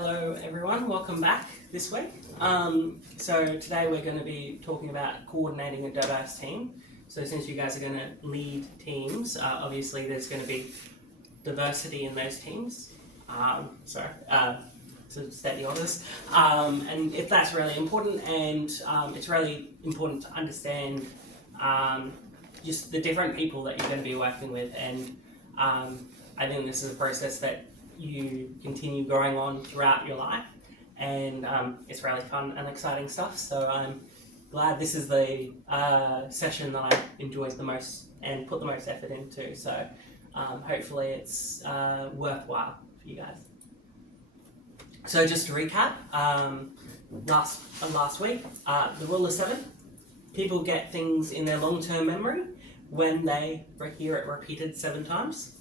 Hello everyone, welcome back this week. So today we're going to be talking about coordinating a diverse team. So since you guys are going to lead teams, obviously there's going to be diversity in those teams. To state the obvious. And if that's really important, and it's really important to understand just the different people that you're going to be working with, and I think this is a process that you continue growing on throughout your life, and it's really fun and exciting stuff. So I'm glad this is the session that I enjoyed the most and put the most effort into. So hopefully it's worthwhile for you guys. So just to recap, last week, the rule of 7, people get things in their long-term memory when they hear it repeated 7 times.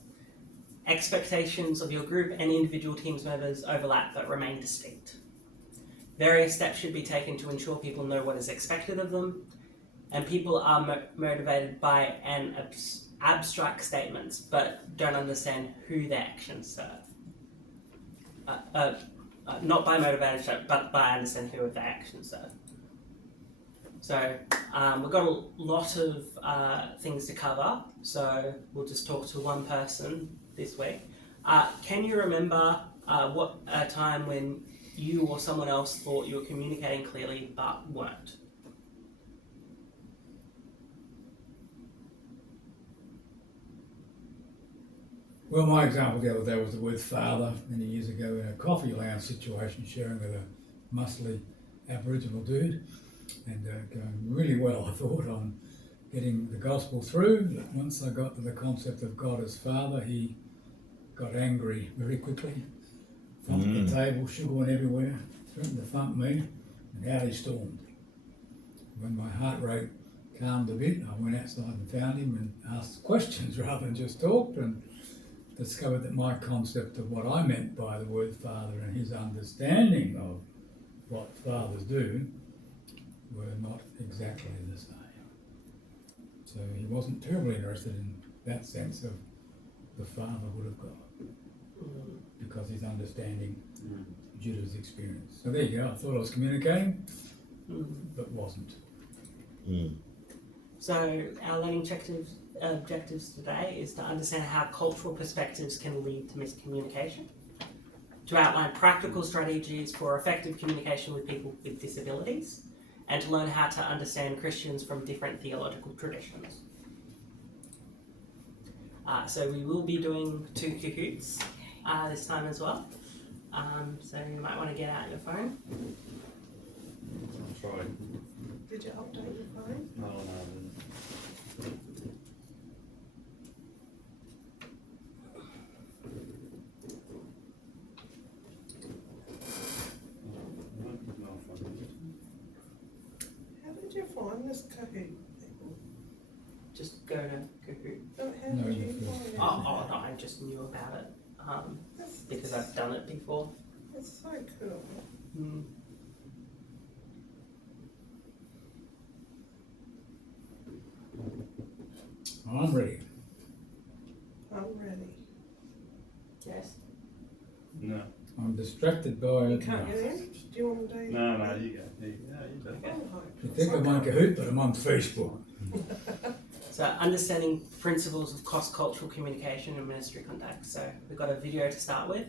Expectations of your group and individual teams members overlap but remain distinct. Various steps should be taken to ensure people know what is expected of them, and people are motivated by an abstract statements but don't understand who their actions serve. Not by motivation, but by understand who their actions serve. So we've got a lot of things to cover, so we'll just talk to one person this week. Can you remember what a time when you or someone else thought you were communicating clearly but weren't? Well, my example the other day was the word father many years ago in a coffee lounge situation, sharing with a muscly Aboriginal dude, and going really well, I thought, on getting the gospel through. But once I got to the concept of God as Father, he got angry very quickly, thumped the table, sugar went everywhere, threatened to thump me, and out he stormed. When my heart rate calmed a bit, I went outside and found him and asked questions rather than just talked, and discovered that my concept of what I meant by the word father and his understanding of what fathers do were not exactly the same. So he wasn't terribly interested in that sense of the fatherhood of God, because his understanding due to his experience. So there you go. I thought I was communicating, but wasn't. So our learning objectives today is to understand how cultural perspectives can lead to miscommunication, to outline practical strategies for effective communication with people with disabilities, and to learn how to understand Christians from different theological traditions. So we will be doing 2 Kahoots this time as well. So you might want to get out your phone. I'll try. Did you update your phone? No, I didn't. How did you find this Kahoot thing? Just go to Kahoot. How No, did you you find first. it? Oh, no, I just knew about it because I've done it before. It's so cool. I'm ready. I'm ready. Yes. No. I'm distracted by You it. can't get in? Do you want to do No, you go. You do. Okay. You think I'm on Kahoot, but I'm on Facebook. So understanding principles of cross-cultural communication and ministry contact. So we've got a video to start with,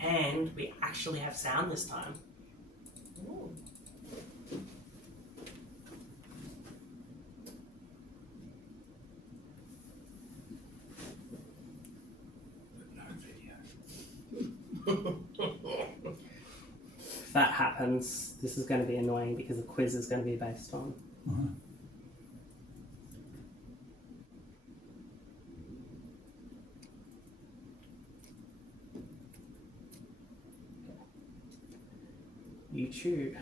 and we actually have sound this time. Ooh. But no video. If that happens, this is going to be annoying because the quiz is going to be based on. YouTube.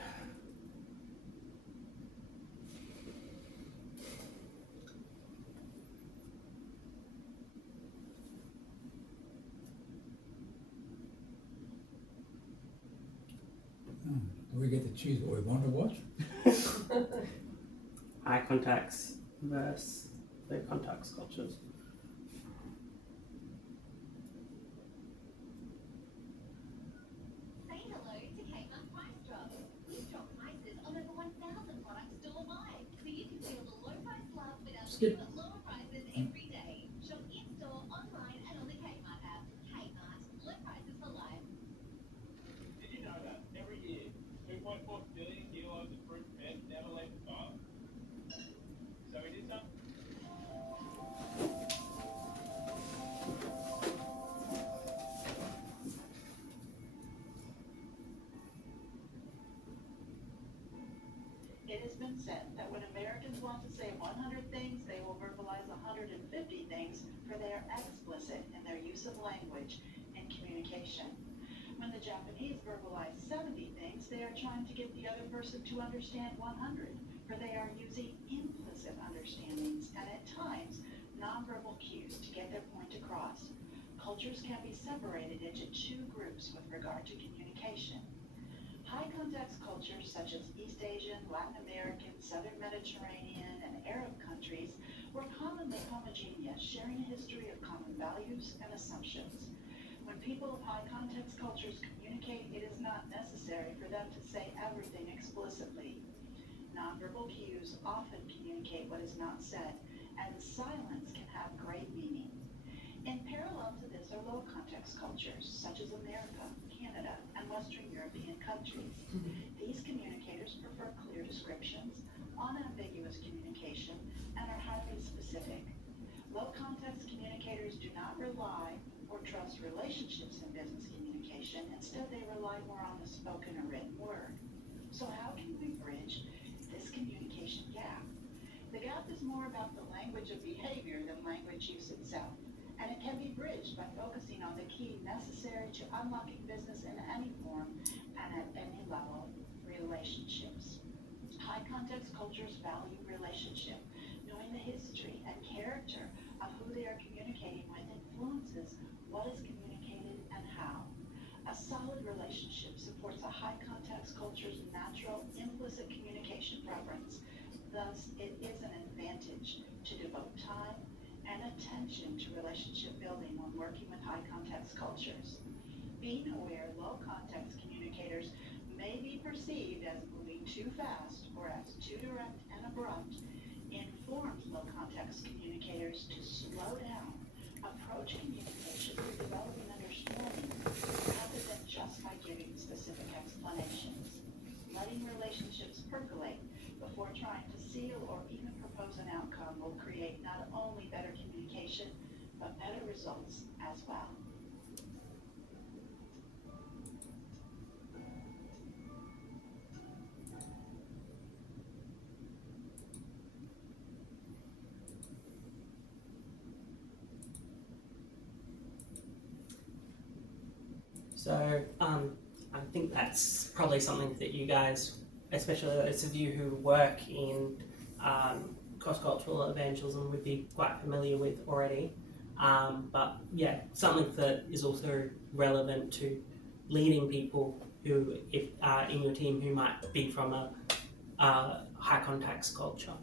Do we get to choose what we want to watch? Eye contacts versus the contacts cultures. Say hello skip. Lower prices every day. Shop in-store, online, and on the Kmart app. Kmart, low prices for life. Did you know that every year, 2.4 billion kilos of fruit and veg never leave the farm? So we did something. It has been said that when Americans want to say 100 things, they will verbalize 150 things, for they are explicit in their use of language and communication. When the Japanese verbalize 70 things, they are trying to get the other person to understand 100, for they are using implicit understandings and at times nonverbal cues to get their point across. Cultures can be separated into two groups with regard to communication. High context cultures such as East Asian, Latin American, Southern Mediterranean, and Arab countries were commonly homogeneous, sharing a history of common values and assumptions. When people of high context cultures communicate, it is not necessary for them to say everything explicitly. Nonverbal cues often communicate what is not said, and silence can have great meaning. In parallel to this are low context cultures, such as America, Canada, and Western European countries. These communicators prefer clear descriptions, unambiguous communication, and are highly specific. Low context communicators do not rely or trust relationships in business communication. Instead, they rely more on the spoken or written word. So how can we bridge this communication gap? The gap is more about the language of behavior than language use itself. And it can be bridged by focusing on the key necessary to unlocking business in any form and at any level: relationships. High context cultures value relationship. Knowing the history and character of who they are communicating with influences what is communicated and how. A solid relationship supports a high context culture's natural implicit communication preference. Thus, it is an advantage to devote time and attention to relationship building when working with high context cultures. Being aware low context communicators may be perceived as moving too fast or as too direct and abrupt informs low context communicators to slow down, approach communication through developing understanding rather than just by giving specific explanations. Letting relationships percolate before trying to seal or even propose an outcome will create not only better communication, but better results as well. So I think that's probably something that you guys, especially those of you who work in cross-cultural evangelism, would be quite familiar with already. But yeah, something that is also relevant to leading people who, if in your team, who might be from a high context culture.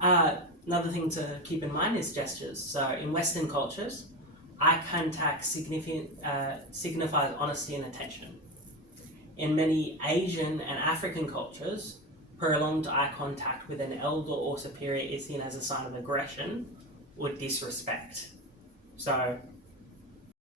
Another thing to keep in mind is gestures. So in Western cultures, eye contact signifies honesty and attention. In many Asian and African cultures, prolonged eye contact with an elder or superior is seen as a sign of aggression or disrespect. So